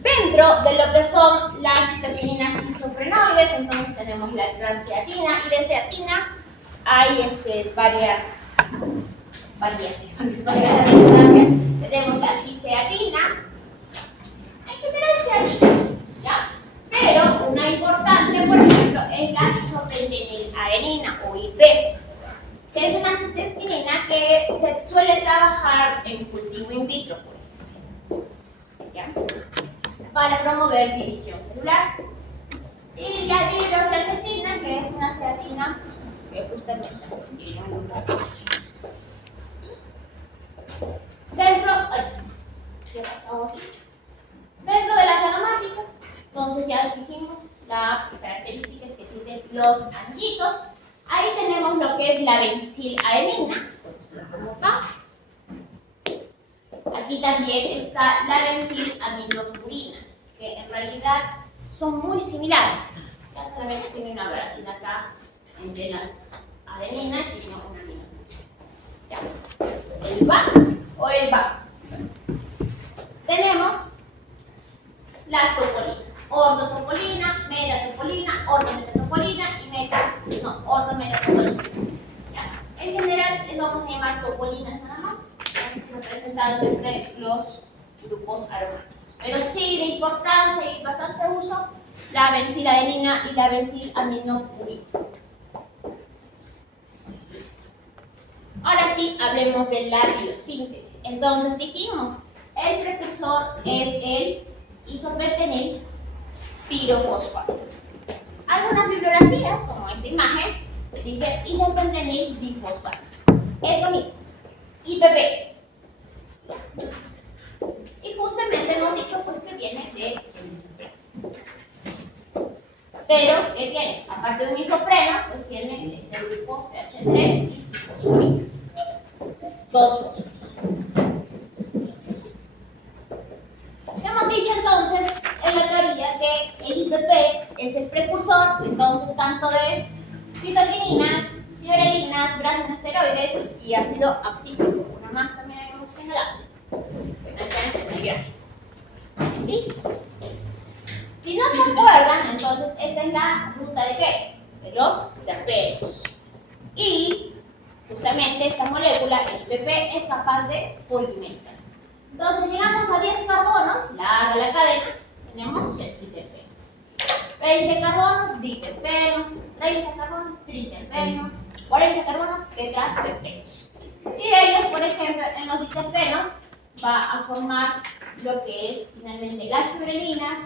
Dentro de lo que son las citokininas isoprenoides, entonces tenemos la transceatina, y de ceatina hay varias variaciones. Tenemos la ciseatina, en general ceatinas, ¿ya? Pero una importante, por ejemplo, es la isopenteniladenina o IP, que es una citoquinina que se suele trabajar en cultivo in vitro, por ejemplo, ¿ya? Para promover división celular. Y la dihidroxiacetina, que es una ceatina que justamente dentro de las aromáticas, entonces ya dijimos las características que tienen los angitos. Ahí tenemos lo que es la benciladenina. Aquí también está la benzilaminopurina, que en realidad son muy similares. Ya solamente tiene una oración acá entre la adenina y no una aminopurina. ¿Ya? El VAC o el VAC. Tenemos las topolinas: ortotopolina, metatopolina, ortometatopolina y ortometatopolina. En general les vamos a llamar topolinas nada más, representadas entre los grupos aromáticos. Pero sí, de importancia y bastante uso, la benziladenina y la benzilaminopurina. Ahora sí, hablemos de la biosíntesis. Entonces dijimos, el precursor es el isopentenil pirofosfato. Algunas bibliografías, como esta imagen, dice isopentenil difosfato. Es lo mismo, IPP. Y justamente hemos dicho pues que viene del isopreno. Pero, ¿qué tiene? Aparte de un isopreno, pues tiene este grupo CH3 y sus fosforitos. Dos fósforos. Hemos dicho entonces en la teoría que el IPP es el precursor, entonces tanto de citoquininas, fibrilinas, brasionosteroides y ácido abscísico. Una más también habíamos señalado. ¿Listo? Si no se acuerdan, entonces esta es la ruta de ¿qué? De los terpenos. Y justamente esta molécula, el IPP, es capaz de polimerizarse. Entonces llegamos a 10 carbonos, larga la cadena, tenemos sesquiterpenos. 20 carbonos, diterpenos, 30 carbonos, triterpenos, 40 carbonos, tetraterpenos. Y de ellos, por ejemplo, en los diterpenos va a formar lo que es finalmente las fibrilinas,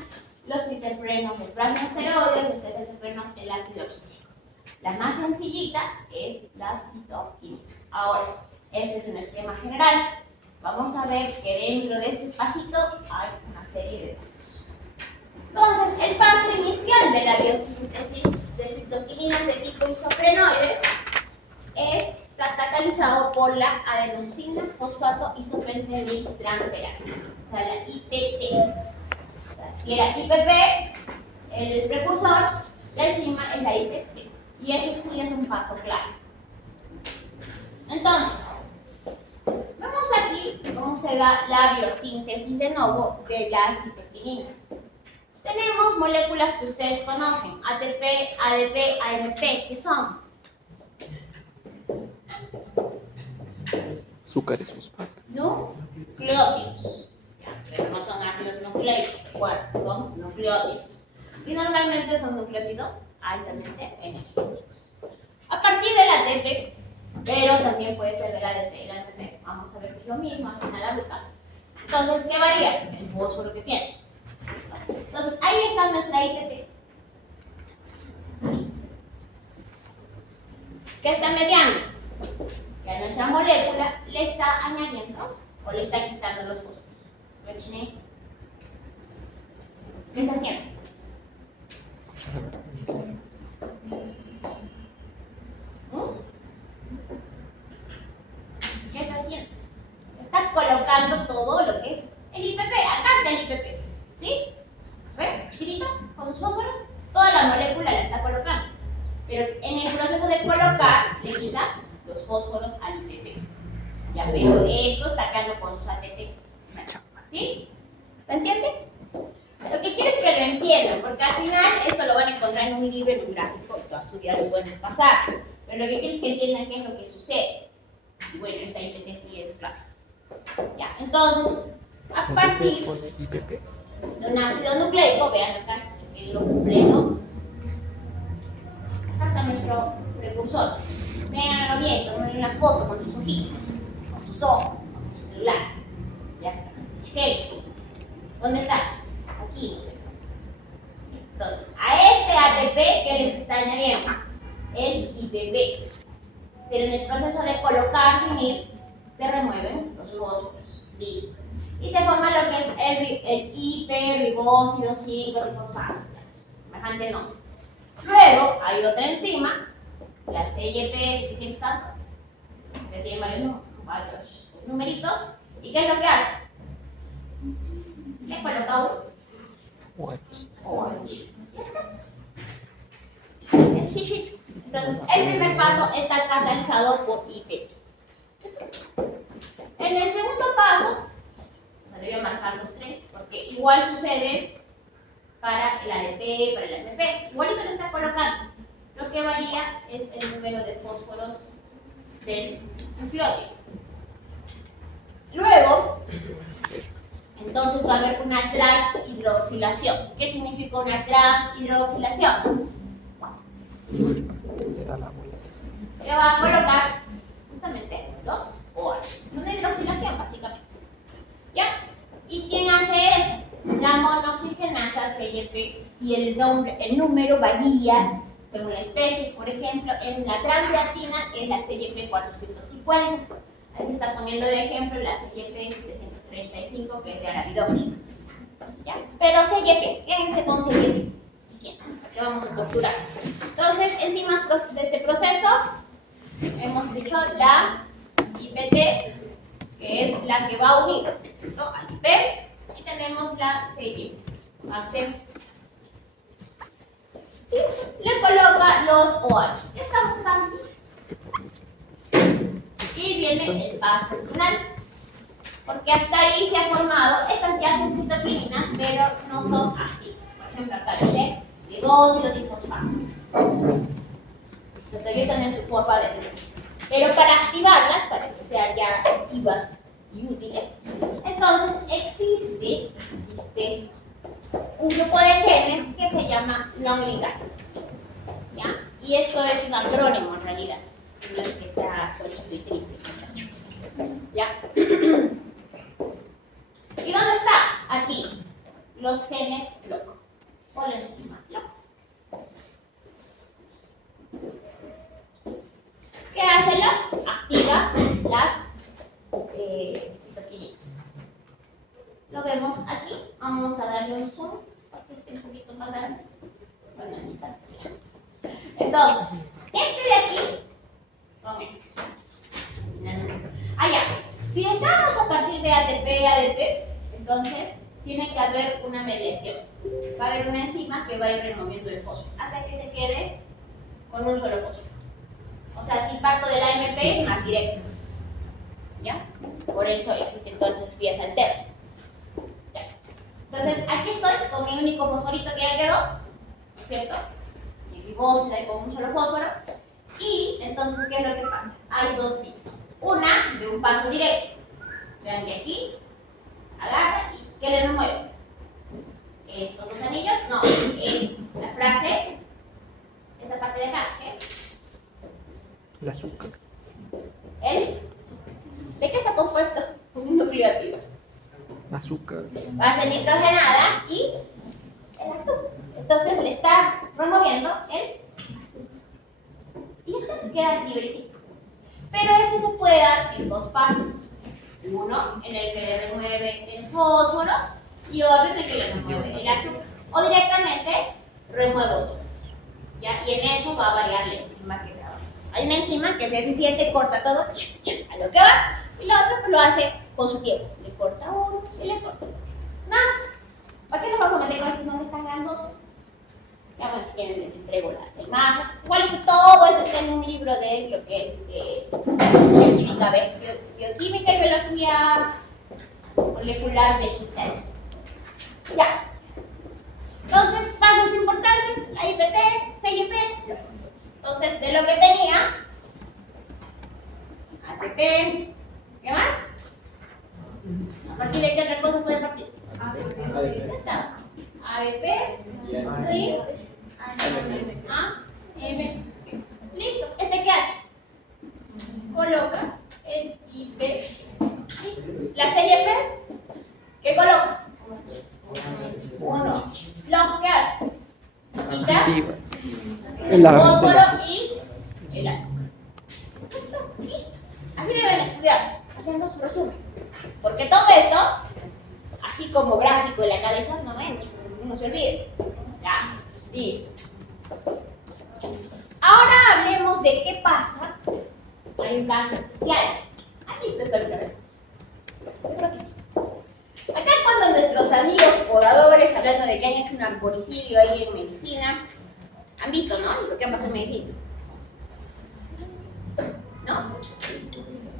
los triterpenos, los brasionosteroides, los tetraterpenos, el ácido abscísico. La más sencillita es las citoquininas. Ahora, este es un esquema general. Vamos a ver que dentro de este pasito hay una serie de pasos. Entonces, el paso inicial de la biosíntesis de citoquininas de tipo isoprenoides está catalizado por la adenosina fosfato isopentenil transferasa, o sea, la ITT. O sea, si era IPP, el precursor, la enzima es la ITT. Y ese sí es un paso clave. Entonces, vemos aquí cómo se da la biosíntesis de nuevo de las citoquininas. Tenemos moléculas que ustedes conocen, ATP, ADP, AMP, que son azúcares fosfato. nucleótidos. Pero no son ácidos nucleicos, bueno, son nucleótidos. Y normalmente son nucleótidos altamente energéticos. A partir del ATP, pero también puede ser del ADP y el AMP. Vamos a ver que es lo mismo al final la ruta. Entonces, ¿qué varía? El fósforo que tiene. Entonces, ahí está nuestra ITT. ¿Qué está mediando? Que a nuestra molécula le está añadiendo o le está quitando los fósforos. ¿Qué está haciendo? ¿Qué está haciendo? Está colocando todo lo que es el IPP. Acá está el IPP. ¿Sí? ¿Ven? Chiquitito, con sus fósforos. Toda la molécula la está colocando. Pero en el proceso de colocar, le quita los fósforos al IPP. Ya, pero esto está quedando con sus ATPs. ¿Sí? ¿Se entiende? Lo que quiero es que lo entiendan, porque al final esto lo van a encontrar en un libro, en un gráfico, y toda su vida lo pueden pasar. Pero lo que quiero es que entiendan qué es lo que sucede. Y bueno, esta IPT sí es claro. Ya, entonces, a partir de un ácido nucleico, vean acá en lo completo, acá está nuestro precursor. Veanlo bien, tomen una foto con sus ojitos, con sus ojos, con sus celulares. Ya está. ¿Qué? ¿Dónde está? Aquí, no sé. Entonces, a este ATP, ¿qué les está añadiendo? El IPP. Pero en el proceso de colocar, unir, se remueven los fósforos. Listo. Y se forma lo que es el IP, ribósido, 5, ribosfato. Semejante nombre. Luego, hay otra enzima, la CYP, ¿qué es tanto? Que tiene varios numeritos. ¿Y qué es lo que hace? Le coloca un OH. Sencillito. Entonces, el primer paso está catalizado por IP. En el segundo paso, o sea, le voy a marcar los tres, porque igual sucede para el ADP, para el ATP. Igualito lo está colocando. Lo que varía es el número de fósforos del nucleótido. Luego, entonces va a haber una transhidroxilación. ¿Qué significa una transhidroxilación? Que va a colocar justamente los OH. Es una hidroxilación, básicamente. ¿Ya? ¿Y quién hace eso? La monoxigenasa CYP. Y el número varía según la especie. Por ejemplo, en la transreactina, que es la CYP 450. Aquí está poniendo de ejemplo la CYP 735, que es de Arabidopsis. ¿Ya? Pero CYP, quédense con CYP. Aquí vamos a torturar. Entonces, enzimas de este proceso, hemos dicho la IPT, que es la que va a unir, ¿cierto?, al IP, y tenemos la CYP. Y le coloca los OH. Estamos casi listos. Y viene el paso final. Porque hasta ahí se ha formado, estas ya son citoquininas, pero no son activas. Por ejemplo, acá dice ribósidos y fosfatos. Entonces, también su forma de tener. Pero para activarlas, para que sean ya activas y útiles, entonces existe un grupo de genes que se llama long ligand. ¿Ya? Y esto es un acrónimo en realidad. No es que está solito y triste. ¿Ya? ¿Y dónde está? Aquí. Los genes LOC. O la enzima LOC. ¿Qué hace LOC? Activa las citoquininas. Lo vemos aquí. Vamos a darle un zoom para que esté un poquito más grande. Bueno, a mitad. Entonces, este de aquí son estos. Ya. Si estamos a partir de ATP, ADP, entonces tiene que haber una mediación. Va a haber una enzima que va a ir removiendo el fósforo hasta que se quede con un solo fósforo. O sea, si parto de la AMP es más directo. ¿Ya? Por eso existen todas esas vías alternas. ¿Ya? Entonces, aquí estoy con mi único fosforito que ya quedó, ¿cierto? Mi ribósido ahí con un solo fósforo. Y entonces, ¿qué es lo que pasa? Hay dos vías. Una de un paso directo. Vean que aquí agarra y ¿qué le remueve? Estos dos anillos, no, es la frase, esta parte de acá, ¿qué es? El azúcar. ¿De qué está compuesto un nucleótido? Azúcar. Base nitrogenada y el azúcar. Entonces le está removiendo el azúcar. Y ya está, queda librecito. Pero eso se puede dar en dos pasos. Uno en el que le remueve el fósforo y otro en el que le remueve el azúcar. O directamente remuevo todo. ¿Ya? Y en eso va a variar la enzima que trabaja. Hay una enzima que es eficiente, corta todo a lo que va, y la otra lo hace con su tiempo. Le corta uno y le corta otro. Nada más. ¿Para qué nos vamos a meter con estos nombres tan grandotes? Ya, bueno, si quieren les entrego la imagen. Igual es que todo eso está en un libro de lo que es bioquímica y biología molecular digital. Ya. Entonces, pasos importantes, la IPT, CIP. Entonces, de lo que tenía, ATP, ¿qué más? ¿A partir de qué otra cosa puede partir? ADP, TRI, A, M. Listo. ¿Este qué hace? Coloca el IP. Listo. La CIP, ¿qué coloca? 1. ¿Log qué hace? Quita el fósforo y el azúcar. Listo, listo. Así deben estudiar, haciendo su resumen. Porque todo esto, así como gráfico en la cabeza, no entra, no se olvide. Ya, listo. Ahora hablemos de qué pasa. Hay un caso especial. ¿Han visto esto alguna vez? Yo creo que sí. Acá cuando nuestros amigos podadores, hablando de que han hecho un arboricidio ahí en medicina, han visto, ¿no? Lo que ha pasado en medicina. ¿No?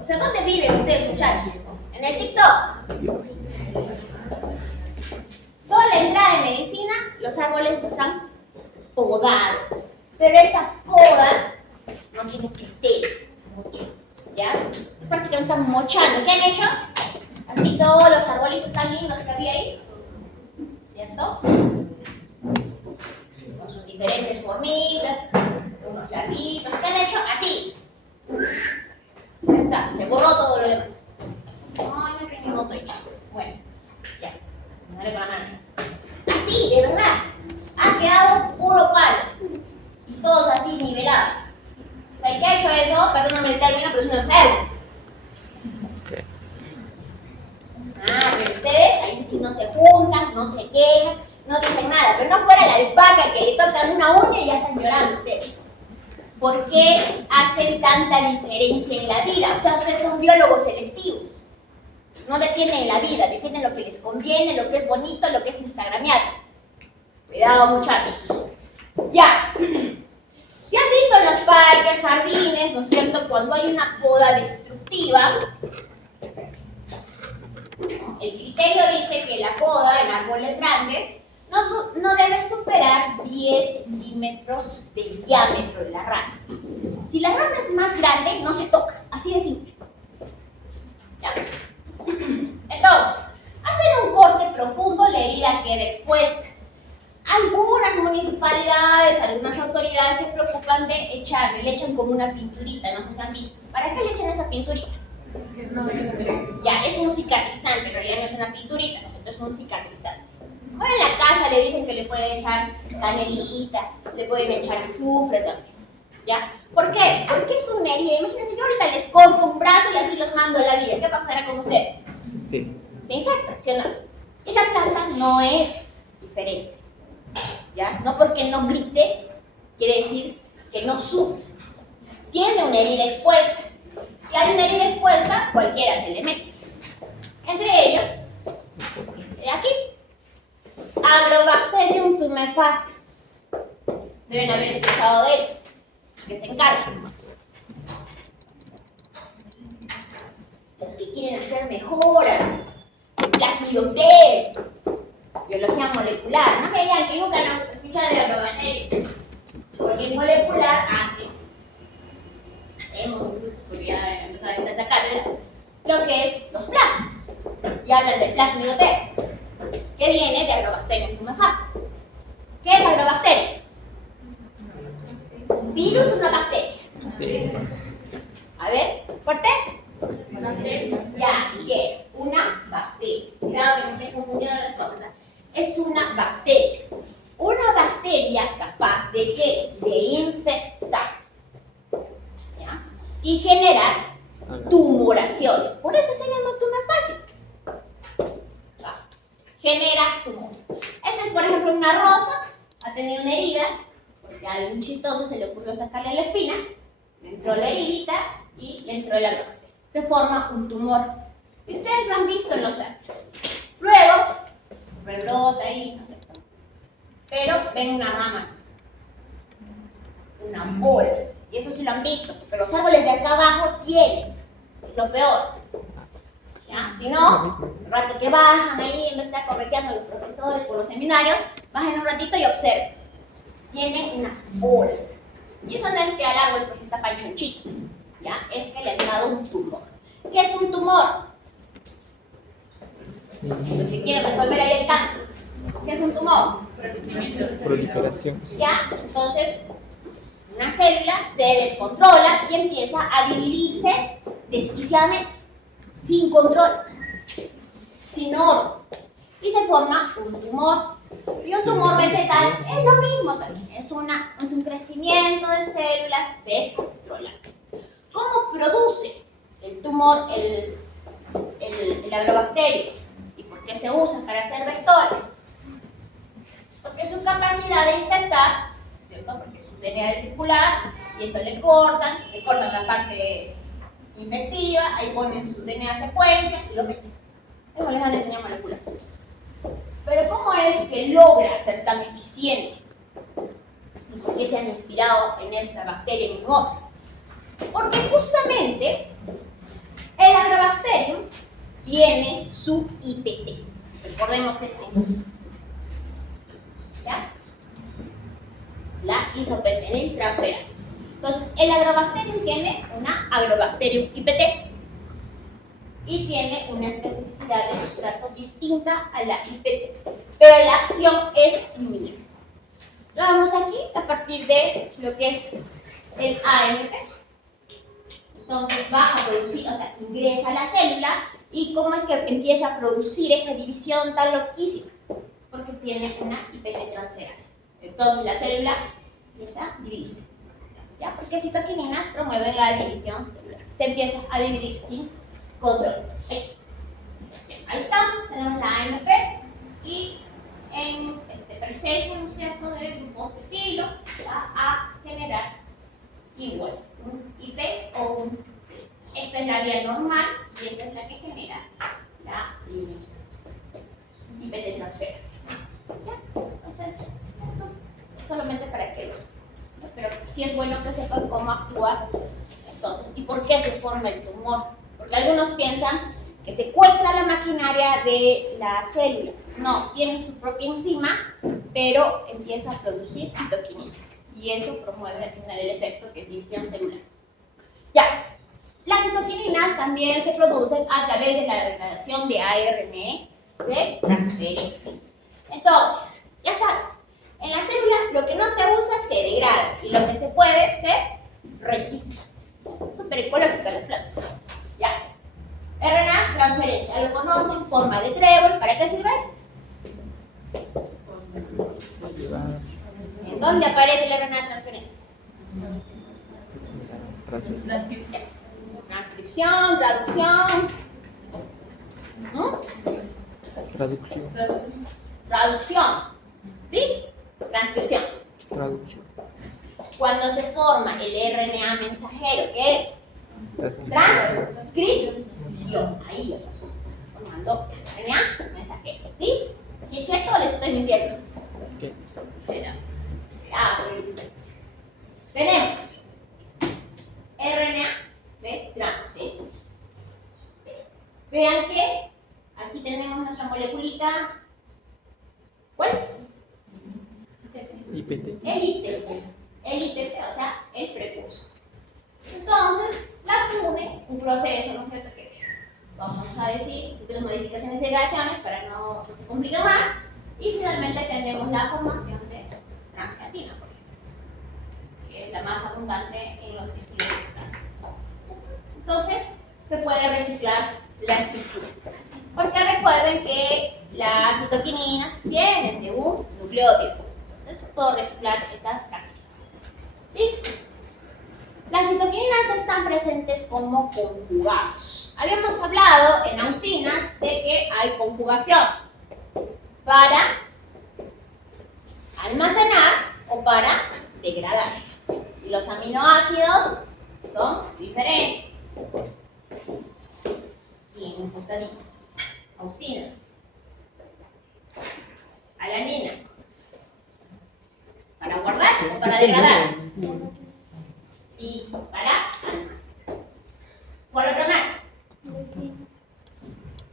O sea, ¿dónde viven ustedes, muchachos? ¿En el TikTok? Toda la entrada de medicina, los árboles los han podado. Pero esa poda no tiene criterio. ¿Ya? Prácticamente están mochando. ¿Qué han hecho? Así todos los arbolitos tan lindos que había ahí. ¿Cierto? Con sus diferentes formitas, unos larguitos. ¿Qué han hecho? Así. Ya está, se borró todo lo demás. Ay, me prendí moto ya. Bueno, ya. No reclamar. Así, de verdad. Ha quedado puro palo. Y todos así nivelados. O sea, ¿y qué ha hecho eso? Perdóname el término, pero es un enfermo. Ah, pero ustedes ahí sí no se juntan, no se quejan, no dicen nada. Pero no fuera la alpaca que le tocan una uña y ya están llorando ustedes. ¿Por qué hacen tanta diferencia en la vida? O sea, ustedes son biólogos selectivos. No defienden la vida, defienden lo que les conviene, lo que es bonito, lo que es instagramiable. Cuidado, muchachos. Ya. Si han visto en los parques, jardines, ¿no es cierto? Cuando hay una poda destructiva, el criterio dice que la poda en árboles grandes no debe superar 10 centímetros de diámetro de la rama. Si la rama es más grande, no se toca. Así de simple. ¿Ya? Entonces, hacer un corte profundo, la herida queda expuesta. Algunas municipalidades, algunas autoridades se preocupan de echarle, le echan como una pinturita, no sé si han visto. ¿Para qué le echan esa pinturita? Ya, es un cicatrizante, en realidad no es una pinturita, ¿no? Es un cicatrizante. O en la casa le dicen que le pueden echar canelita, le pueden echar azufre también. ¿Ya? ¿Por qué? Porque es una herida. Imagínense, yo ahorita les corto un brazo y así los mando a la vida. ¿Qué pasará con ustedes? Sí. Se infectan, ¿sí o no? Y la planta no es diferente. ¿Ya? No porque no grite, quiere decir que no sufre. Tiene una herida expuesta. Si hay una herida expuesta, cualquiera se le mete. Entre ellos, este aquí, Agrobacterium tumefaciens. Deben haber escuchado de él, que se encarga. Los que quieren hacer mejora, plasmidotec, biología molecular. No me digan que nunca han escuchado de Agrobacterium. Porque en molecular hacemos incluso, porque ya empezaron a sacar lo que es los plasmas. Y hablan del plasmidotec, que viene de Agrobacterium tumefaciens. ¿Qué es Agrobacterium? Virus o una bacteria. A ver, fuerte. Ya, así que es una bacteria. Cuidado que me estoy confundiendo las cosas. Es una bacteria. Una bacteria capaz de ¿qué? De infectar. ¿Ya? Y generar tumoraciones. Por eso se llama tumefaciens. Genera tumores. Esta es, por ejemplo, una rosa. Ha tenido una herida. Porque a algún chistoso se le ocurrió sacarle la espina. Le entró la heridita y le entró la bacteria. Se forma un tumor. Y ustedes lo han visto en los árboles. Luego, rebrota ahí, ¿no es cierto? Pero ven unas ramas. Una bola. Y eso sí lo han visto, porque los árboles de acá abajo tienen. Es lo peor. ¿Ya? Si no, el rato que bajan ahí, en vez de estar correteando a los profesores por los seminarios, bajen un ratito y observen. Tienen unas bolas. Y eso no es que al árbol pues está panchonchito, ¿ya? Es que le han dado un tumor. ¿Qué es un tumor? Los que quieren resolver ahí el cáncer. ¿Qué es un tumor? Proliferación. ¿Ya? Entonces, una célula se descontrola y empieza a dividirse desquiciadamente, sin control, sin orden. Y se forma un tumor. Y un tumor vegetal es lo mismo también. Es un crecimiento de células descontroladas. ¿Cómo produce el tumor el agrobacterio? ¿Y por qué se usa para ser vectores? Porque su capacidad de infectar, ¿cierto? Porque su DNA es circular y esto le cortan la parte infectiva, ahí ponen su DNA secuencia y lo meten. Eso les han enseñado molecular. Pero ¿cómo es que logra ser tan eficiente? ¿Y por qué se han inspirado en esta bacteria y en otras? Porque justamente el agrobacterium tiene su IPT. Recordemos este enzima. ¿Ya? La isopentaniltransferasa. Entonces, el agrobacterium tiene una agrobacterium IPT y tiene una especificidad de sustrato distinta a la IPT, pero la acción es similar. Lo vemos aquí a partir de lo que es el AMP. Entonces va a producir, o sea, ingresa a la célula y cómo es que empieza a producir esa división tan loquísima, porque tiene una IPT transferasa. Entonces la célula empieza a dividirse, ¿ya? Porque citoquininas promueven la división celular. Se empieza a dividir sin control. Bien, ahí estamos, tenemos la AMP y en presencia, ¿no es cierto?, de grupos de etilo va a generar igual un IP o un test. Esta es la vía normal y esta es la que genera la IPT transferasa. Entonces, esto es solamente para que los, ¿no? Pero sí es bueno que sepan cómo actúa entonces y por qué se forma el tumor. Porque algunos piensan que secuestra la maquinaria de la célula. No, tiene su propia enzima, pero empieza a producir citoquininas. Y eso promueve al final el efecto que es división celular. Ya, las citoquininas también se producen a través de la degradación de ARN de transferencia. Entonces, ya saben, en la célula lo que no se usa se degrada y lo que se puede se recicla. Súper ecológica las plantas. Ya. RNA transferencia, lo conocen, forma de trébol, ¿para qué sirve? ¿En dónde aparece el RNA transferencia? Transcripción, traducción. Traducción. ¿Sí? Transcripción. Traducción. Cuando se forma el RNA mensajero, ¿qué es? Transcripción. Ahí. Formando RNA mensajero. ¿Sí? ¿Sí es cierto o les estoy mintiendo? ¿Qué? Tenemos RNA de transferencia. Vean que aquí tenemos nuestra moleculita. ¿Cuál? IPT. El IPT, o sea, el precursor. Entonces, las une un proceso, ¿no es cierto? Que vamos a decir, otras modificaciones y degradaciones para no que se complique más. Y finalmente tenemos la formación de transciatina, por ejemplo, que es la más abundante en los tejidos vegetales. Entonces, se puede reciclar la estructura. Porque recuerden que las citoquininas vienen de un nucleótido. Entonces, puedo reciclar esta fracción. ¿Listo? Las citoquininas están presentes como conjugados. Habíamos hablado en auxinas de que hay conjugación para almacenar o para degradar. Y los aminoácidos son diferentes. Y en un costadito, auxinas, alanina, ¿para guardar o para degradar? Y para almacenar. ¿Cuál otra más?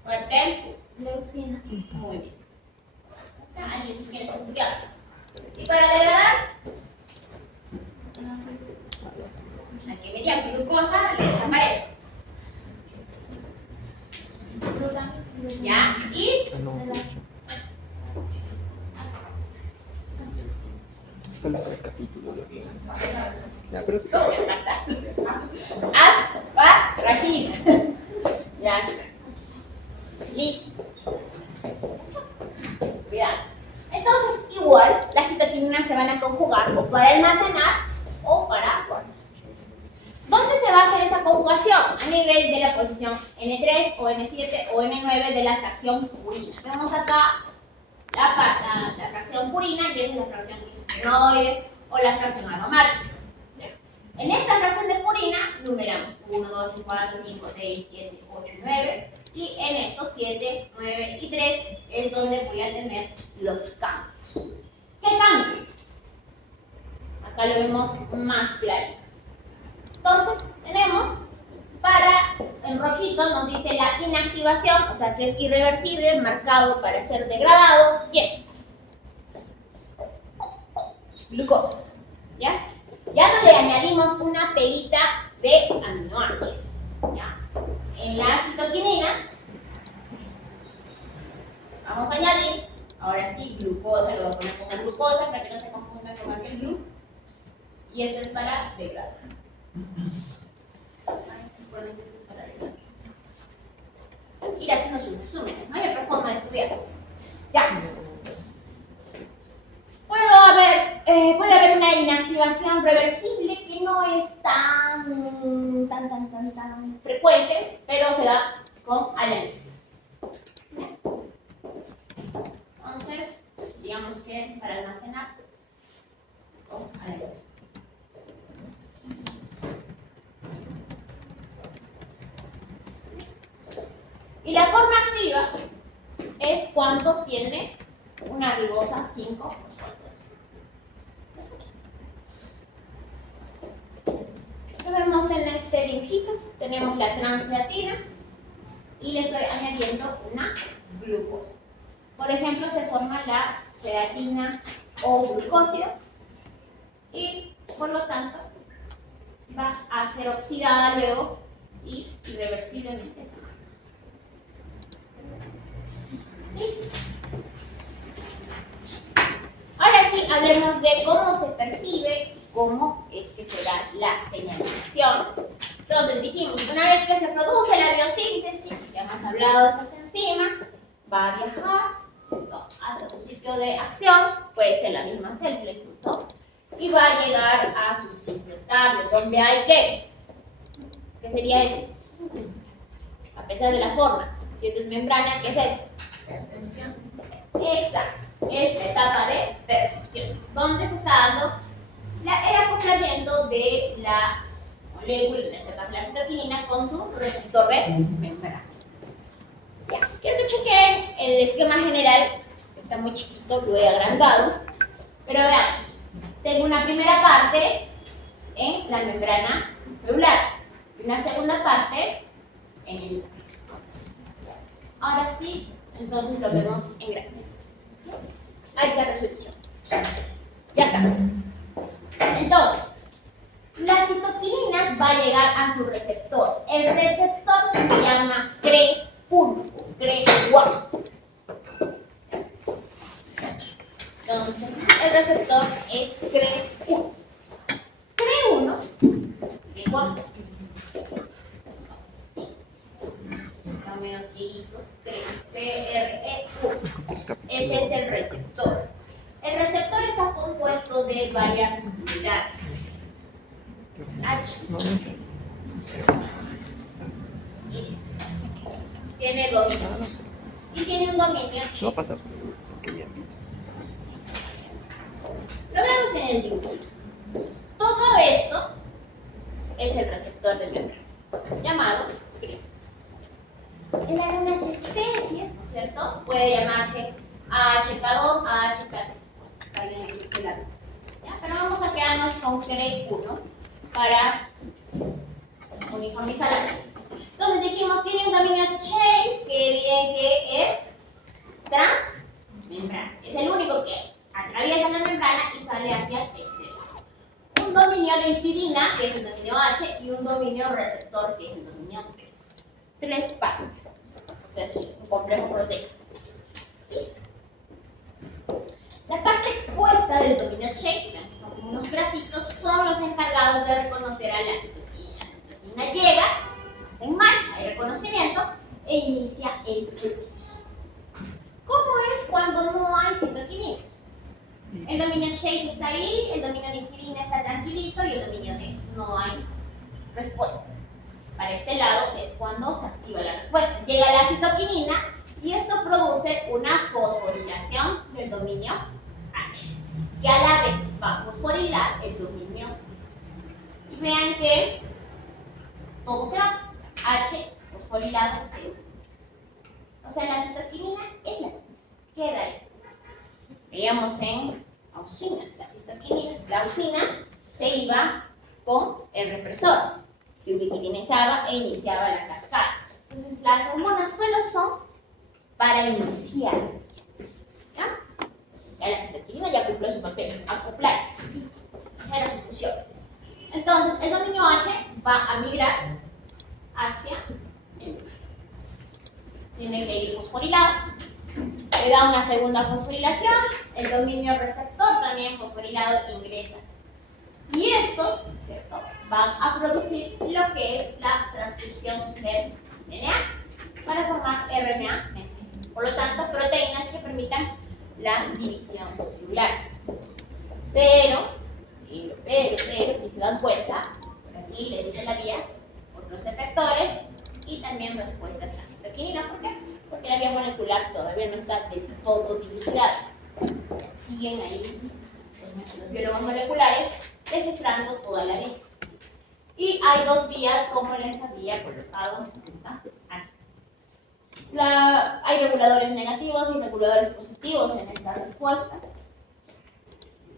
Fuerte. Leucina. Muy bien. Alguien si quiere estudiar. ¿Y para degradar? Aquí media glucosa le desaparece. ¿Ya? Y Ah, no, 8. Solo es el capítulo de que... Ya, pero sí. ¿cómo que falta? Asparagina. Ya. Listo. Cuidado. Entonces, igual, las citoquininas se van a conjugar o para almacenar o para formarse. ¿Dónde se va a hacer esa conjugación? A nivel de la posición N3 o N7 o N9 de la fracción purina. Vemos acá la fracción purina y esa es la fracción isopenoide o la fracción aromática. En esta fracción de purina numeramos 1, 2, 3, 4, 5, 6, 7, 8 y 9. Y en estos 7, 9 y 3 es donde voy a tener los cambios. ¿Qué cambios? Acá lo vemos más clarito. Entonces, tenemos en rojito nos dice la inactivación, o sea que es irreversible, marcado para ser degradado. ¿Quién? Glucosas. ¿Ya? Ya no le añadimos una peguita de aminoácido. ¿Ya? En las citoquininas vamos a añadir, ahora sí, glucosa, lo voy a poner como glucosa para que no se confunda con aquel glu. Y esto es para degradar. Ir haciendo sus resúmenes, no hay otra forma de estudiar. Ya. Puede haber una inactivación reversible que no es tan frecuente, pero se da con alanina. Entonces, digamos que para almacenar con alanina. Y la forma activa es cuando tiene una ribosa 5-fosfato. Lo vemos en este dibujito, tenemos la transciatina y le estoy añadiendo una glucosa. Por ejemplo, se forma la ceatina o glucósido y por lo tanto va a ser oxidada luego y irreversiblemente se mata. ¿Listo? Ahora sí, hablemos de cómo se percibe y cómo es que se da la señalización. Entonces dijimos, una vez que se produce la biosíntesis, ya hemos hablado de estas enzimas, va a viajar hasta su sitio de acción, puede ser la misma célula incluso, y va a llegar a su sitio estable, donde hay ¿qué? ¿Qué sería esto? A pesar de la forma, si esto es membrana, ¿qué es esto? Percepción. Exacto, es la etapa de percepción, donde se está dando el acoplamiento de la molécula, en este caso la citoquinina, con su receptor de membrana. Ya, quiero que chequen el esquema general, que está muy chiquito, lo he agrandado, pero veamos, tengo una primera parte en la membrana celular y una segunda parte en el núcleo. Ahora sí, entonces lo vemos en grande. Alta resolución. Ya está. Entonces, las citoquininas va a llegar a su receptor. El receptor se llama CRE1 o CRE1. Entonces, el receptor es CRE1. CRE1, CRE1. Cameocitos, CRE1. Ese es el receptor. El receptor está compuesto de varias unidades. H. Y tiene dominios. Y tiene un dominio No X. pasa porque bien visto. Lo vemos en el dibujito. Todo esto es el receptor de membrana, llamado CRE. En algunas especies, ¿no es cierto? Puede llamarse AHK2, AHK3, por si está en el circular. Pero vamos a quedarnos con CRE1 para uniformizar la cosa. Entonces dijimos, tiene un dominio Chase, que evidente que es transmembrana. Es el único que atraviesa la membrana y sale hacia el exterior. Un dominio de histidina, que es el dominio H, y un dominio receptor, que es el dominio T. 3 partes. Es un complejo proteico. Listo. La parte expuesta del dominio Chase, que son como unos bracitos, son los encargados de reconocer a la citoquina. La citoquina llega, hace en marcha, hay reconocimiento e inicia el proceso. ¿Cómo es cuando no hay citoquinina? El dominio Chase está ahí, el dominio de histidina está tranquilito y el dominio D no hay respuesta. Para este lado es cuando se activa la respuesta. Llega la citoquinina y esto produce una fosforilación del dominio H, que a la vez va a fosforilar el dominio. Y vean que todo se va. H fosforilado se va. O sea, la citoquinina es la citoquina. Queda ahí. Veíamos en auxinas, la auxina se iba con el represor, se ubiquitinizaba e iniciaba la cascada. Entonces, las hormonas solo son para iniciar. ¿Ya? Ya la citoquina ya cumplió su papel, acoplarse. Esa era su función. Entonces, el dominio H va a migrar hacia el. Tiene que ir fosforilado. Le da una segunda fosforilación, el dominio receptor también fosforilado ingresa. Y estos, ¿cierto?, van a producir lo que es la transcripción del DNA para formar RNA messenger. Por lo tanto, proteínas que permitan la división celular. Pero, si se dan cuenta, por aquí le dice la vía, otros efectores y también respuestas a la citoquinina. ¿Por qué? Porque la vía molecular todavía no está del todo dilucidada. Siguen ahí los biólogos moleculares descifrando toda la vía. Y hay dos vías, como les había colocado aquí. Hay reguladores negativos y reguladores positivos en esta respuesta.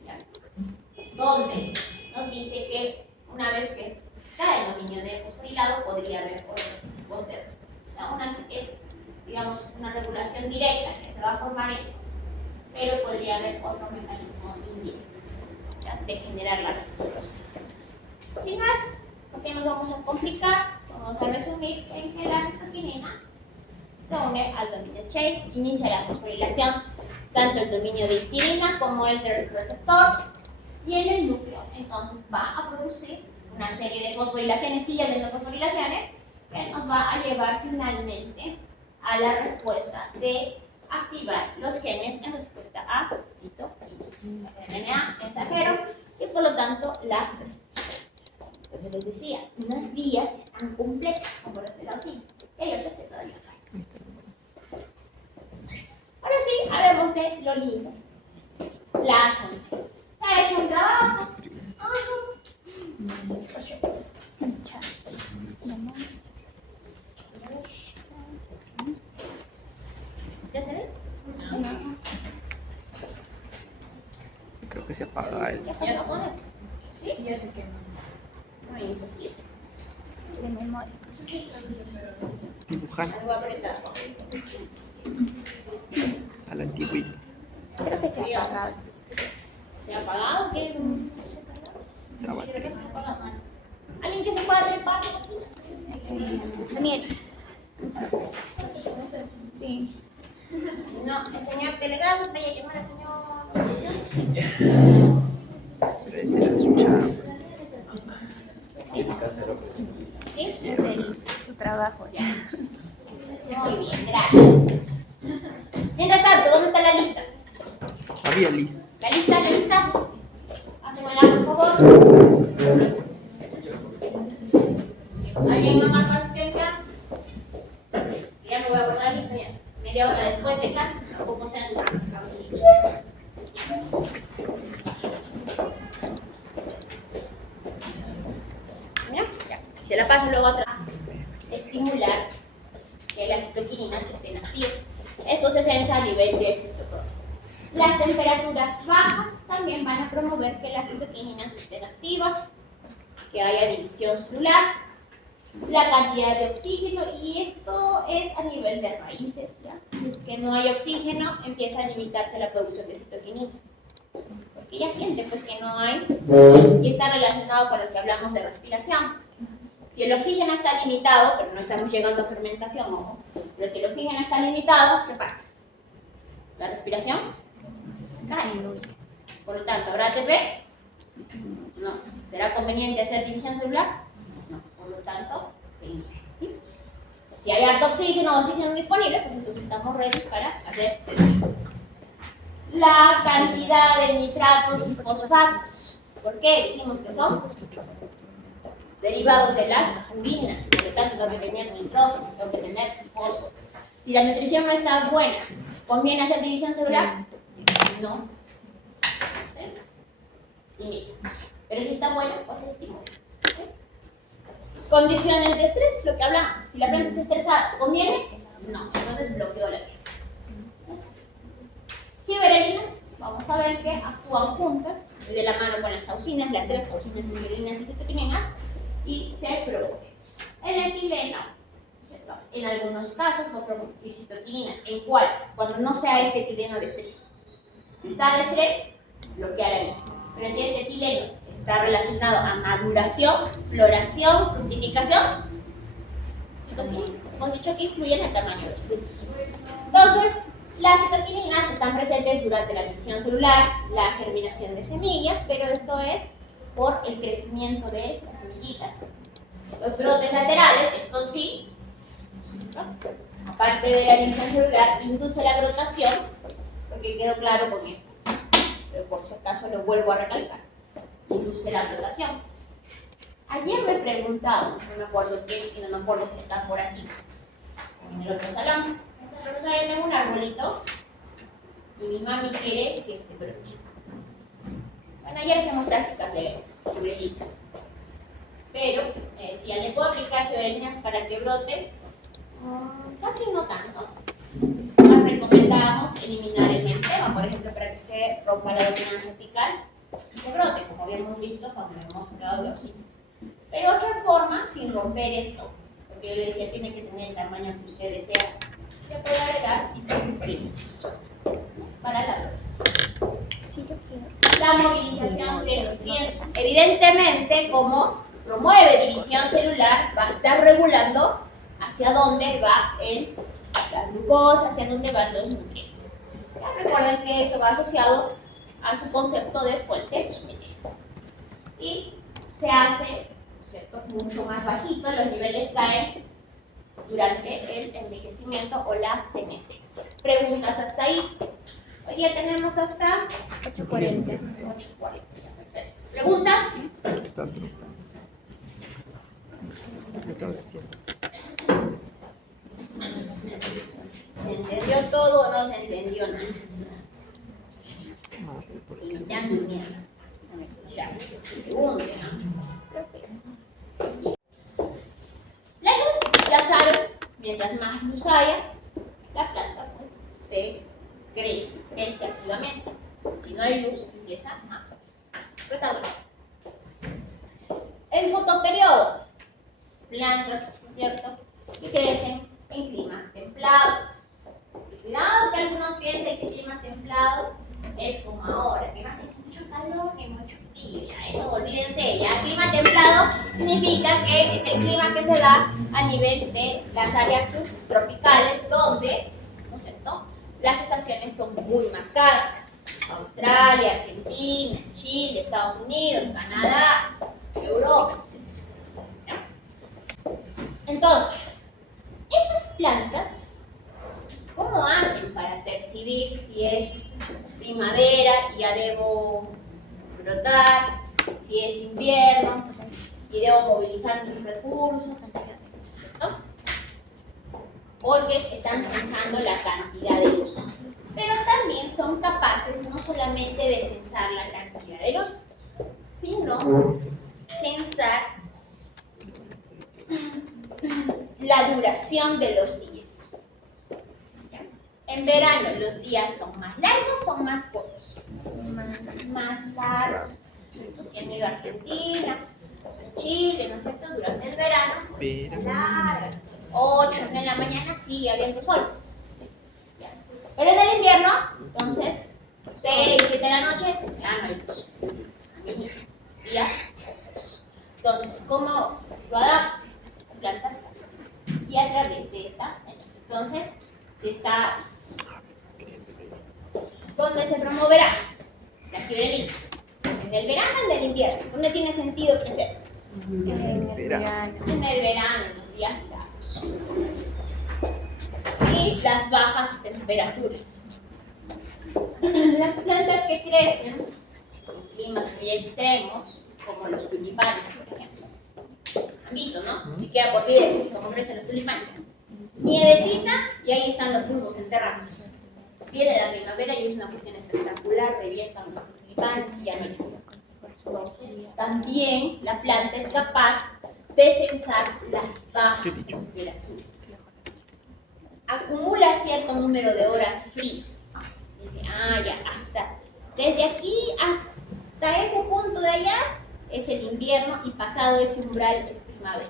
¿Ya? Donde nos dice que una vez que está el dominio de fosforilado, podría haber otros tipos de respuestas. O sea, una es, digamos, una regulación directa, que se va a formar esto, pero podría haber otro mecanismo indirecto, ¿ya?, de generar la respuesta. Al final, porque nos vamos a complicar, vamos a resumir en que la citoquinina se une al dominio Chase, inicia la fosforilación, tanto el dominio de histidina como el del receptor, y en el núcleo, entonces va a producir una serie de fosforilaciones, sillas de fosforilaciones, que nos va a llevar finalmente a la respuesta de activar los genes en respuesta a citoquina, RNA mensajero, y por lo tanto la respuesta. Entonces les decía, unas vías están completas como las de la auxina, y hay otras que todavía faltan. Ahora sí, hablemos de lo lindo, las funciones. Se ha hecho un trabajo. ¿Ya se ve? No. Creo que se apaga el. ¿Ya pasó con esto? ¿Sí? Ya se quemó. No, imposible. De memoria. Dibujar Algo apretado. a la antigüita. Creo que se ha apagado. ¿Se ha apagado? ¿Qué? La Creo que batería. se ha apagado. ¿Alguien que se pueda trepar? Daniel. Sí. No, el señor delegado, vaya a llamar al señor. Pero ese era su chamba. ¿Sí? Es su trabajo ya. Muy bien, gracias. Mientras tanto, ¿dónde está la lista? Había lista. ¿La lista? ¿La lista? Pásenmela, por favor. ¿Alguien no marca asistencia? Ya me voy a guardar la lista ya. Media hora después de clase, tampoco sean cabroncitos. ¿Ya? Ya. Se la paso luego a otra. Estimular que las citoquininas estén activas. Esto se sensa a nivel de citocromo. Las temperaturas bajas también van a promover que las citoquininas estén activas, que haya división celular. la cantidad de oxígeno, y esto es a nivel de raíces, ¿ya? Si es que no hay oxígeno, empieza a limitarse la producción de citoquininas. Porque ella siente pues que no hay, y está relacionado con lo que hablamos de respiración. Si el oxígeno está limitado, pero no estamos llegando a fermentación, ojo, pero si el oxígeno está limitado, ¿qué pasa? La respiración cae. Por lo tanto, ¿habrá ATP? No. ¿Será conveniente hacer división celular? No. Por lo tanto, se inhibe, ¿sí? Si hay harto oxígeno o oxígeno disponible, pues entonces estamos ready para hacer la cantidad de nitratos y fosfatos. ¿Por qué? Dijimos que son derivados de las urinas, por lo tanto tengo que tener nitrógeno, tengo que tener fósforo. Si la nutrición no está buena, ¿conviene hacer división celular? No. Entonces, limita. Pero si está buena, pues estimula. ¿Sí? Condiciones de estrés, lo que hablamos. Si la planta está estresada, ¿conviene? No. Entonces bloqueo la piel. Giberelinas, vamos a ver que actúan juntas, de la mano con las auxinas, las tres auxinas, giberelinas y citoquininas, y se produce. El etileno, ¿cierto? En algunos casos va a producir citoquininas. ¿En cuáles? Cuando no sea este etileno de estrés. Si está de estrés, bloquea la vida. Pero si este etileno está relacionado a maduración, floración, fructificación, citoquininas. Hemos dicho que influyen en el tamaño de los frutos. Entonces, las citoquininas están presentes durante la división celular, la germinación de semillas, pero esto es por el crecimiento de las semillitas. Los brotes laterales, esto sí, ¿no? Aparte de la división celular, induce la brotación, porque quedó claro con esto, pero por si acaso lo vuelvo a recalcar, induce la brotación. Ayer me preguntaban, no me acuerdo quién, y no me acuerdo si están por aquí, en el otro salón. Profesora, yo tengo un arbolito y mi mami quiere que se brote. Bueno, ayer hacemos prácticas de giberelinas. Pero me decían, ¿le puedo aplicar giberelinas para que brote? Casi no tanto. Más recomendamos eliminar el meristema, por ejemplo, para que se rompa la dominancia apical y se brote, como habíamos visto cuando hemos hablado de auxinas. Pero otra forma, sin romper esto, porque yo le decía, tiene que tener el tamaño que usted desea, le puede agregar citoquininas para la brotación. La movilización de nutrientes. Evidentemente, como promueve división celular, va a estar regulando hacia dónde va la glucosa, hacia dónde van los nutrientes. Ya recuerden que eso va asociado a su concepto de fuente suminera. Y se hace, ¿cierto?, mucho más bajito, los niveles caen durante el envejecimiento o la senescencia. Preguntas hasta ahí. Hoy día tenemos hasta 8:40. 8:40. ¿Preguntas? ¿Se entendió todo o no se entendió nada? Y están durmiendo. Ya, segundo, ¿no? La luz, ya saben, mientras más luz haya, la planta pues se crece activamente. Si no hay luz, empieza a retardar. El fotoperiodo, plantas, ¿cierto?, que crecen en climas templados. Cuidado que algunos piensen que climas templados es como ahora, que no hace mucho calor ni mucho frío, ya eso olvídense, ya clima templado significa que es el clima que se da a nivel de las áreas subtropicales donde, ¿no es cierto?, las estaciones son muy marcadas. Australia, Argentina, Chile, Estados Unidos, Canadá, Europa, etc. ¿Ya? Entonces, esas plantas, ¿cómo hacen para percibir si es primavera y ya debo brotar, si es invierno y debo movilizar mis recursos, ¿cierto? Porque están sensando la cantidad de luz. Pero también son capaces no solamente de sensar la cantidad de luz, sino sensar la duración de los días. En verano los días son más largos, son más cortos. Más largos. Si han ido a Argentina En Chile, ¿no es cierto? Durante el verano, Pero- larga, 8 de la mañana sigue habiendo sol. Ya. Pero en el invierno, entonces, 6, 7 de la noche, ya no hay luz. ¿Ya? Entonces, ¿cómo lo adaptan? Plantas y a través de esta señal. Entonces, si está, ¿dónde se promoverá la gibrelina? ¿En el verano o en el invierno? ¿Dónde tiene sentido crecer? En el Verano. verano. En el verano, en los días largos. Y las bajas temperaturas. Las plantas que crecen en climas muy extremos, como los tulipanes, por ejemplo. Han visto, ¿no? Ni queda por videos cómo crecen los tulipanes. Nievecita y ahí están los bulbos enterrados. Viene la primavera y es una cuestión espectacular, revientan los tulipanes y ya no hay nada. Entonces, también la planta es capaz de censar las bajas temperaturas. Acumula cierto número de horas frío. Dice, ya, desde aquí hasta ese punto de allá es el invierno y pasado ese umbral es primavera.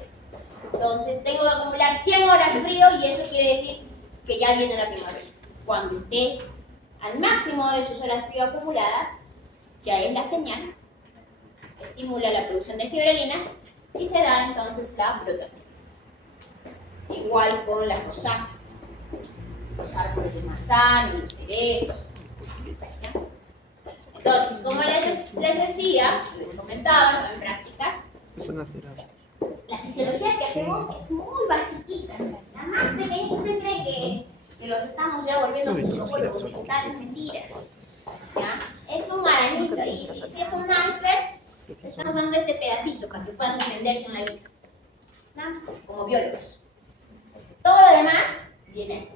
Entonces, tengo que acumular 100 horas frío y eso quiere decir que ya viene la primavera. Cuando esté al máximo de sus horas frío acumuladas, ya es la señal, estimula la producción de gibrelinas y se da entonces la flotación. Igual con las rosáceas, los árboles de manzana, los cerezos. ¿Ya? Entonces, como les decía, les comentaba, ¿no? En prácticas, Eso nacerá. la fisiología que hacemos es muy basiquita, la más pequeñita. Ustedes creen que los estamos ya volviendo fisiólogos vegetales, mentira. ¿Ya? Es un arañito, y si es un iceberg, estamos dando este pedacito para que puedan entenderse en la vida. Nada más, como biólogos. Todo lo demás viene.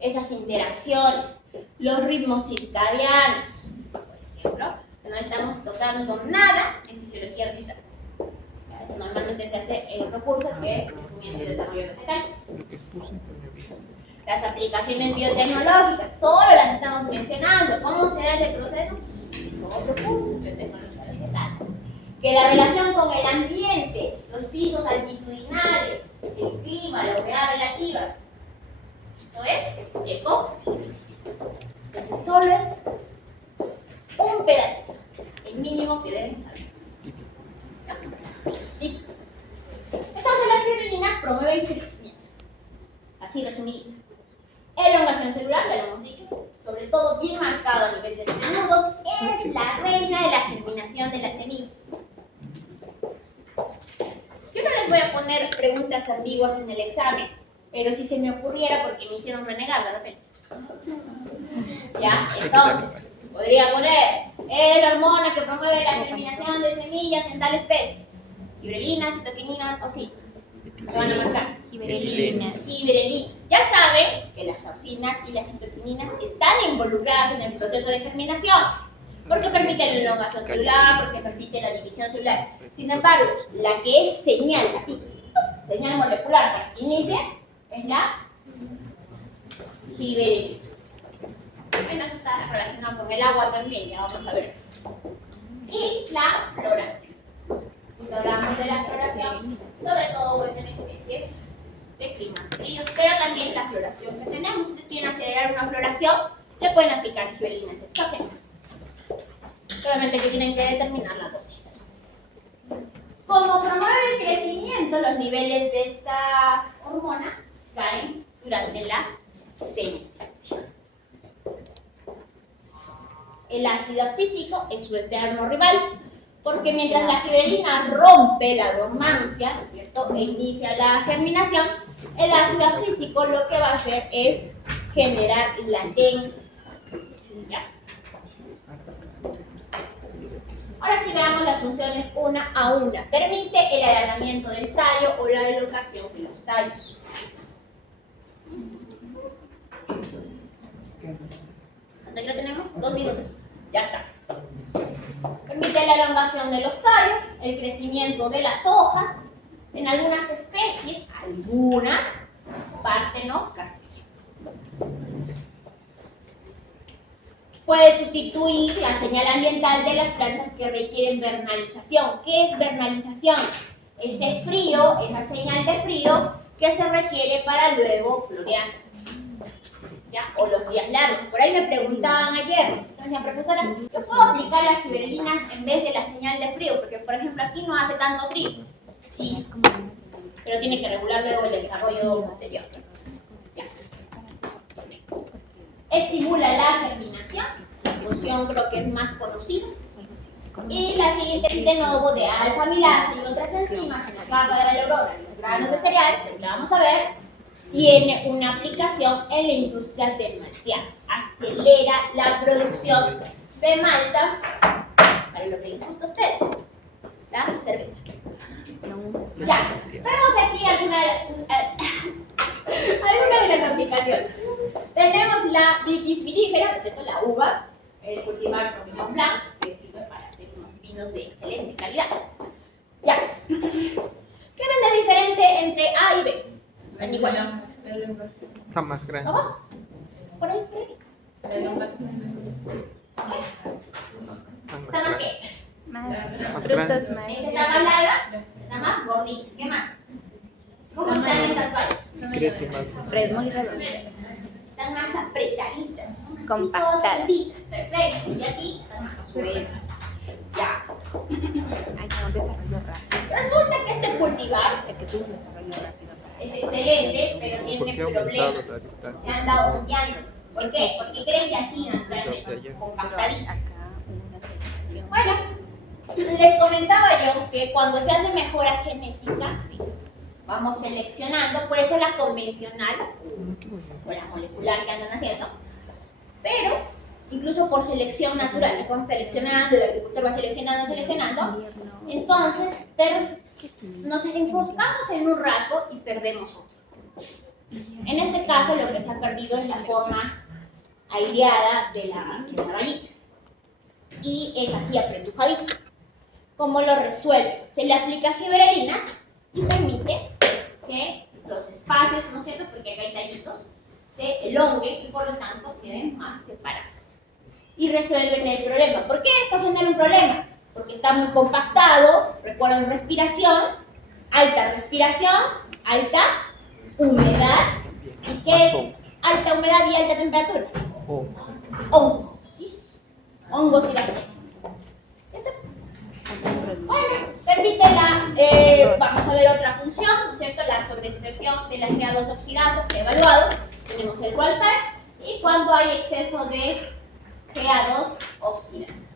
Esas interacciones, los ritmos circadianos, por ejemplo, no estamos tocando nada en fisiología vegetal. Eso normalmente se hace en otro curso que es crecimiento y desarrollo vegetal. Lo que puse fue bien. Las aplicaciones biotecnológicas, solo las estamos mencionando. ¿Cómo se da ese proceso? Es otro curso, biotecnología vegetal. Que la relación con el ambiente, los pisos altitudinales, el clima, la humedad relativa, eso es ecofisiología. Entonces solo es un pedacito, el mínimo que deben saber. Listo. Entonces las gibrelinas promueven crecimiento. Así resumidito. Elongación celular, ya lo hemos dicho, sobre todo bien marcado a nivel de los nudos, es la reina de la germinación de las semillas. Yo no les voy a poner preguntas ambiguas en el examen, pero si se me ocurriera porque me hicieron renegar de repente. ¿Ya? Entonces, podría poner, es la hormona que promueve la germinación de semillas en tal especie. Gibrelinas, citoquininas, auxinas. ¿Qué van a marcar? Gibrelinas. Gibrelinas. Ya saben que las auxinas y las citoquininas están involucradas en el proceso de germinación, porque permiten la elongación celular, porque permiten la división celular. Sin embargo, la que es señal, así, señal molecular para que inicie, es la gibrelina. Bueno, eso está relacionado con el agua también, ya vamos a ver. Y la floración. Cuando hablamos de la floración, sobre todo pues en especies de climas fríos, pero también la floración que tenemos. Ustedes quieren acelerar una floración, le pueden aplicar gibrelinas exógenas. Solamente que tienen que determinar la dosis. Como promueve el crecimiento, los niveles de esta hormona caen durante la senescencia. El ácido abscísico es su eterno rival, porque mientras la gibrelina rompe la dormancia, ¿no es cierto?, e inicia la germinación, el ácido abscísico lo que va a hacer es generar latencia. ¿Ya? Ahora sí veamos las funciones una a una. Permite el alargamiento del tallo o la elongación de los tallos. ¿Hasta aquí lo tenemos? 2 minutos. Ya está. Permite la elongación de los tallos, el crecimiento de las hojas, en algunas especies, partenocarpio. puede sustituir la señal ambiental de las plantas que requieren vernalización. ¿Qué es vernalización? Ese frío, esa señal de frío que se requiere para luego florear. ¿Ya? O los días largos. Por ahí me preguntaban ayer, me decían, profesora, ¿yo puedo aplicar las gibberelinas en vez de la señal de frío? Porque, por ejemplo, aquí no hace tanto frío. Sí, pero tiene que regular luego el desarrollo posterior. Ya. Estimula la germinación, la función creo que es más conocida. Y la síntesis de nuevo de alfa-amilasa y otras enzimas en la capa de la leudona, en los granos de cereal, que la vamos a ver, tiene una aplicación en la industria del malteado. Acelera la producción de malta para lo que les gusta a ustedes, la cerveza. Ya, vemos aquí alguna de las aplicaciones. Tenemos la vitis vinífera, ¿no es cierto? La uva, el cultivar Sauvignon Blanc, que sirve para hacer unos vinos de excelente calidad. Ya. ¿Qué ven de diferente entre A y B? Ven iguales. Está más grande. ¿Vamos? ¿Por ahí? ¿Por ahí? La elongación. ¿Está más qué? Más Más frutos, grandes. más. Esta está más larga, está más gordita. ¿Qué más? ¿Cómo están estas vallas? Crece más. Pero es muy redondo. Están más apretaditas, están así Compactadas. todas juntitas, perfecto. Y aquí están más sueltas. Ya. Hay un desarrollo rápido. Resulta que este cultivar El que tuvo un desarrollo rápido para es excelente, pero ¿Por tiene qué ha aumentado problemas. la Se distancia? anda bombeando. ¿Por qué? Porque crece así Desde naturalmente, allá. Pero compactadita. acá una selección. Bueno, les comentaba yo que cuando se hace mejora genética, vamos seleccionando, puede ser la convencional o la molecular que andan haciendo, pero incluso por selección natural, vamos seleccionando, el agricultor va seleccionando, entonces nos enfocamos en un rasgo y perdemos otro. En este caso lo que se ha perdido es la forma aireada de la varita y es así apretujadita. ¿Cómo lo resuelve? Se le aplica gibberelinas y permite que los espacios, ¿no es cierto?, porque acá hay tallitos, se elonguen y por lo tanto queden más separados. Y resuelven el problema. ¿Por qué esto genera un problema? Porque está muy compactado, recuerden respiración, alta humedad, ¿y qué es alta humedad y alta temperatura? Hongos, ¿listo? Hongos y bacterias. Bueno, permite vamos a ver otra función, ¿no es cierto? La sobreexpresión de las GA2 oxidasas se ha evaluado. Tenemos el wild type y cuando hay exceso de GA2 oxidasa.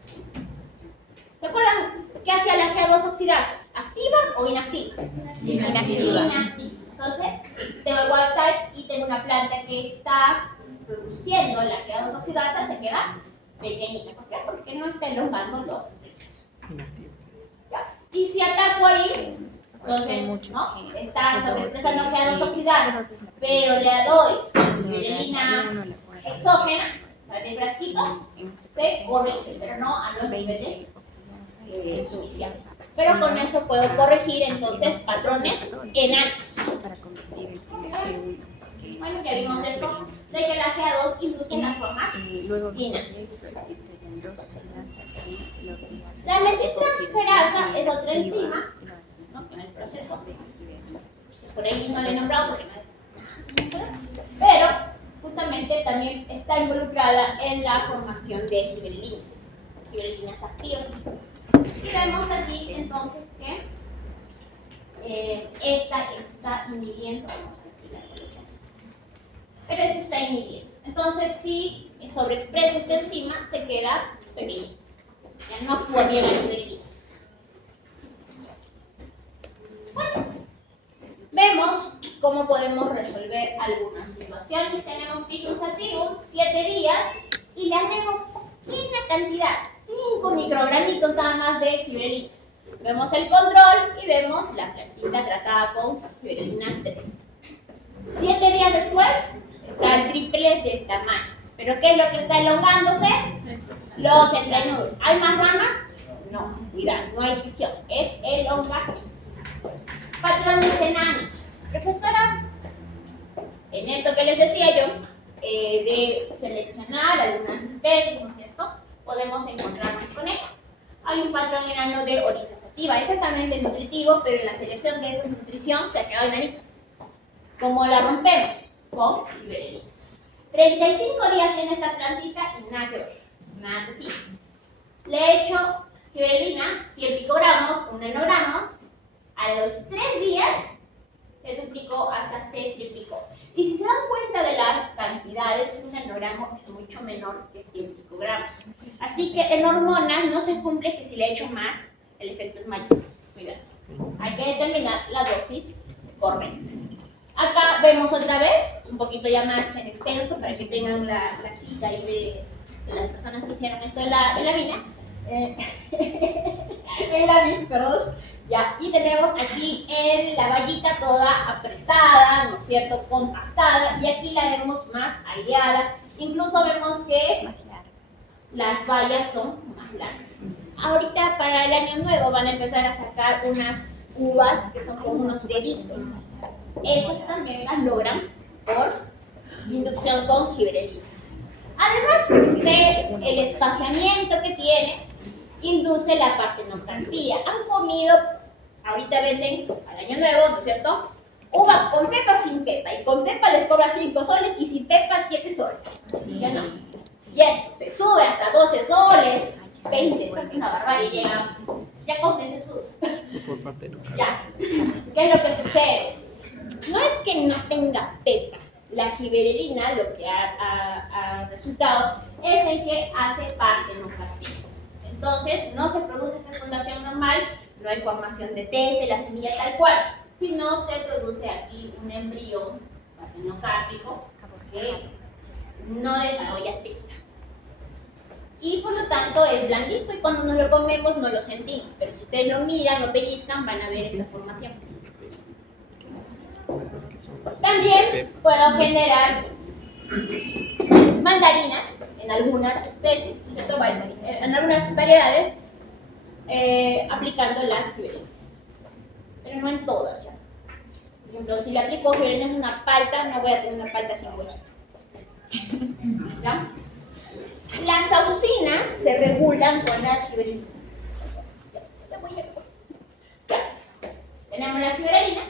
¿Se acuerdan qué hacía la GA2 oxidasa? ¿Activa o inactiva? Inactiva. Entonces, tengo el wild type y tengo una planta que está produciendo la GA2 oxidasa, se queda pequeñita. ¿Por qué? Porque no está elongando los Inactivo. y si ataco ahí, entonces, ¿no? Está sobreexpresando GA2 oxidasa, pero le doy gibberelina exógena, o sea, de frasquito, se corrige, pero no a los niveles iniciales. Pero con eso puedo corregir entonces patrones enanos. Para convertir el primer Bueno, ya vimos esto, de que la GA2 induce las formas luego enanas. existen dos oxinas aquí, lo que hace La metiltransferasa es otra enzima, ¿no?, que en el proceso, por ahí no le he nombrado porque pero justamente también está involucrada en la formación de gibberelinas activas. Y vemos aquí entonces que esta está inhibiendo, no sé si la coloqué, pero esta está inhibiendo. Entonces, si sobreexpresa esta enzima, se queda pequeñita. Ya no actúa bien la gibberelina. Bueno, vemos cómo podemos resolver algunas situaciones. Tenemos pisos activos, 7 días, y le agrego pequeña cantidad, 5 microgramitos nada más de gibberelinas. Vemos el control y vemos la plantita tratada con gibberelina 3. 7 días después está el triple del tamaño. ¿Pero qué es lo que está elongándose? Los entrenudos. ¿Hay más ramas? No, cuidado, no hay visión, es elongación. Patrones enanos. Profesora, en esto que les decía yo, de seleccionar algunas especies, ¿no es cierto?, podemos encontrarnos con esto. Hay un patrón enano de oriza sativa, exactamente nutritivo, pero en la selección de esa nutrición se ha quedado enanito. ¿Cómo la rompemos? Con giberelinas. 35 días tiene esta plantita y nada que ver, nada que sí. Le he hecho giberelina, 100 picogramos, un nanogramo. A los 3 días se duplicó hasta se triplicó. Y si se dan cuenta de las cantidades, un nanogramo es mucho menor que 100 picogramos. Así que en hormonas no se cumple que si le echo más, el efecto es mayor. Cuidado. Hay que determinar la dosis correcta. Acá vemos otra vez, un poquito ya más en extenso, para que tengan la cita ahí de las personas que hicieron esto en la mina. En la vid, perdón. Ya, y tenemos aquí la vallita toda apretada, ¿no es cierto?, compactada, y aquí la vemos más aireada. Incluso vemos que las vallas son más largas. Ahorita para el año nuevo van a empezar a sacar unas uvas que son como unos deditos. Esas también las logran por inducción con giberelinas. Además del espaciamiento que tiene, induce la partenocrampía. Han comido, ahorita venden al año nuevo, ¿no es cierto?, uva con pepa, sin pepa, y con pepa les cobra 5 soles y sin pepa 7 soles. ¿Ya no? Y esto se sube hasta 12 soles, 20, es una barbaridad. Ya cómprense sus. Ya. ¿Qué es lo que sucede? No es que no tenga pepa. La giberelina lo que ha resultado es el que hace partenocrampía. Entonces, no se produce fecundación normal, no hay formación de test de la semilla tal cual, sino se produce aquí un embrión partenocárpico que no desarrolla testa. Y por lo tanto es blandito y cuando nos lo comemos no lo sentimos, pero si ustedes lo miran, lo pellizcan, van a ver esta formación. También puedo generar mandarinas en algunas especies, ¿cierto? En algunas variedades, aplicando las giberelinas, pero no en todas. ¿Ya? Por ejemplo, si le aplico giberelinas en una palta, no voy a tener una palta sin huesito. ¿Ya? Las auxinas se regulan con las giberelinas. Ya. Tenemos la giberelina,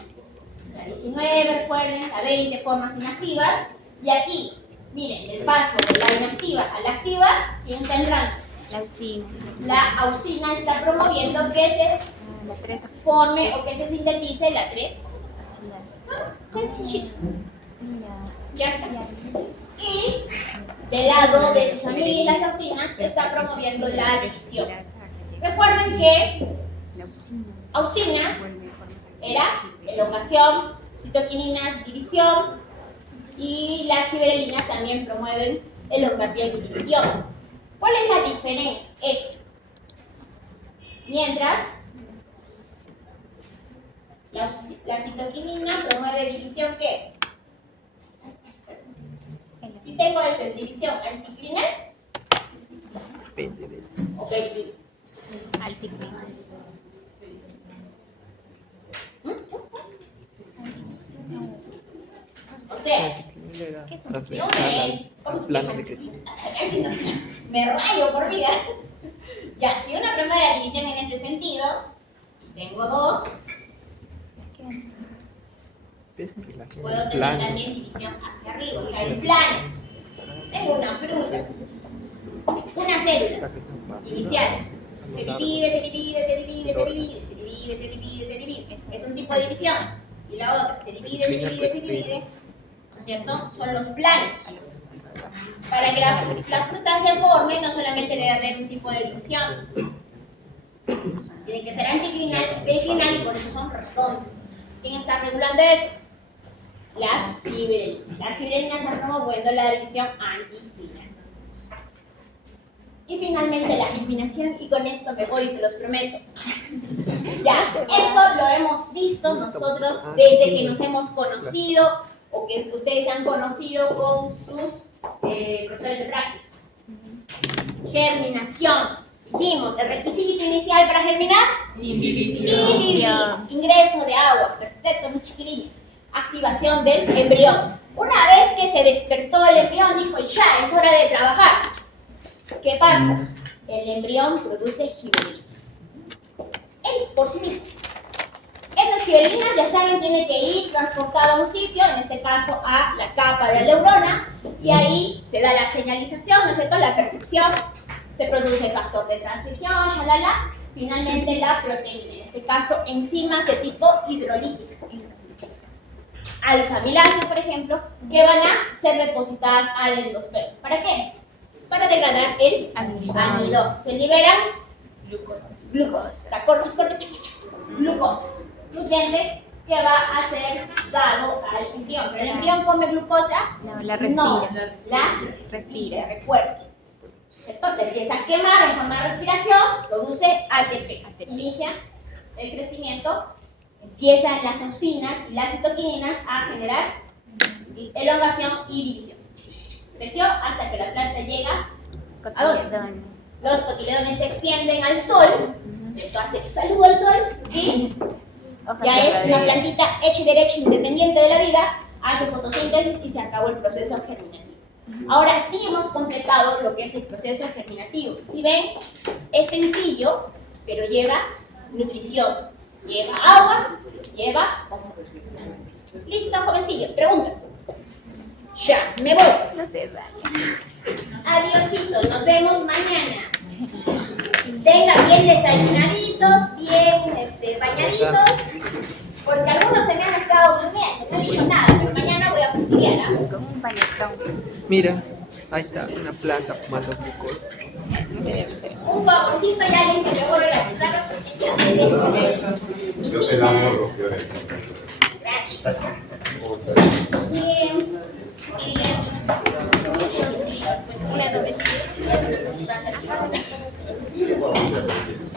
la 19, recuerden, la 20 formas inactivas, y aquí, miren, el paso de la inactiva a la activa, ¿quién está entrando? La auxina. La auxina está promoviendo que se forme o que se sintetice la 3. Sencillito. Ya está. Y del lado de sus amigas las auxinas está promoviendo la división. Recuerden que auxinas era elongación, citoquininas, división, y las giberelinas también promueven elongación y división. ¿Cuál es la diferencia? Esto. Mientras la citoquinina promueve división, ¿qué? Si tengo esto, es división anticlinal o peiclinal. Anticlinal. O sea, si una es plano de crecimiento. me rayo por vida. Ya, si una promueve la división en este sentido, tengo 2, puedo tener también división hacia arriba, o sea, el plano. Tengo una fruta, una célula inicial. Se divide, se divide, se divide, se divide, se divide, se divide, se divide. Es un tipo de división. Y la otra, se divide, se divide, se divide. ¿No es cierto? Son los planos. Para que la fruta se forme, no solamente debe haber un tipo de división. Tiene que ser anticlinal y periclinal, y por eso son redondas. ¿Quién está regulando eso? Las giberelinas. Las giberelinas están promoviendo la división anticlinal. Y finalmente la germinación, y con esto me voy, se los prometo. Ya, esto lo hemos visto nosotros desde que nos hemos conocido, o que ustedes se han conocido con sus profesores de práctica. Germinación. Dijimos, el requisito inicial para germinar, ingreso de agua. Perfecto, mis chiquilines. Activación del embrión. Una vez que se despertó el embrión, dijo, ya, es hora de trabajar. ¿Qué pasa? el embrión produce giberelinas. Él por sí mismo. Estas giberelinas, ya saben, tienen que ir transportadas a un sitio, en este caso a la capa de la neurona, y ahí se da la señalización, ¿no es cierto?, la percepción, se produce el factor de transcripción, shalala, finalmente la proteína, en este caso enzimas de tipo hidrolíticas. Alfa-amilases, por ejemplo, que van a ser depositadas al endospermo. ¿Para qué? Para degradar el almidón. Se liberan glucosas, ¿de acuerdo? Glucosas, nutriente que va a ser dado al embrión. Pero el embrión come glucosa, No, la respira. no, la respira, recuerda. ¿Cierto? Te empieza a quemar en forma de respiración, produce ATP. Inicia el crecimiento, empiezan las auxinas y las citoquininas a generar elongación y división. Creció hasta que la planta llega a dónde? Los cotiledones se extienden al sol, ¿cierto? Hace saludo al sol y ya es una plantita hecha y derecha, independiente de la vida, hace fotosíntesis y se acabó el proceso germinativo. Ahora sí hemos completado lo que es el proceso germinativo. Si ven, es sencillo, pero lleva nutrición, lleva agua, lleva hormonas. ¿Listo, jovencillos? ¿Preguntas? Ya, me voy. No se vaya. Adiósito, nos vemos mañana. Vengan bien desayunaditos, bien bañaditos, porque algunos se me han estado durmiendo, no he dicho nada, pero mañana voy a fastidiar, ¿ah? Con un panetón. Mira, ahí está, una planta fumando glucosa. Un favorcito y alguien que me borre la pizarra porque ya me Yo te la borro, Fiore. Gracias.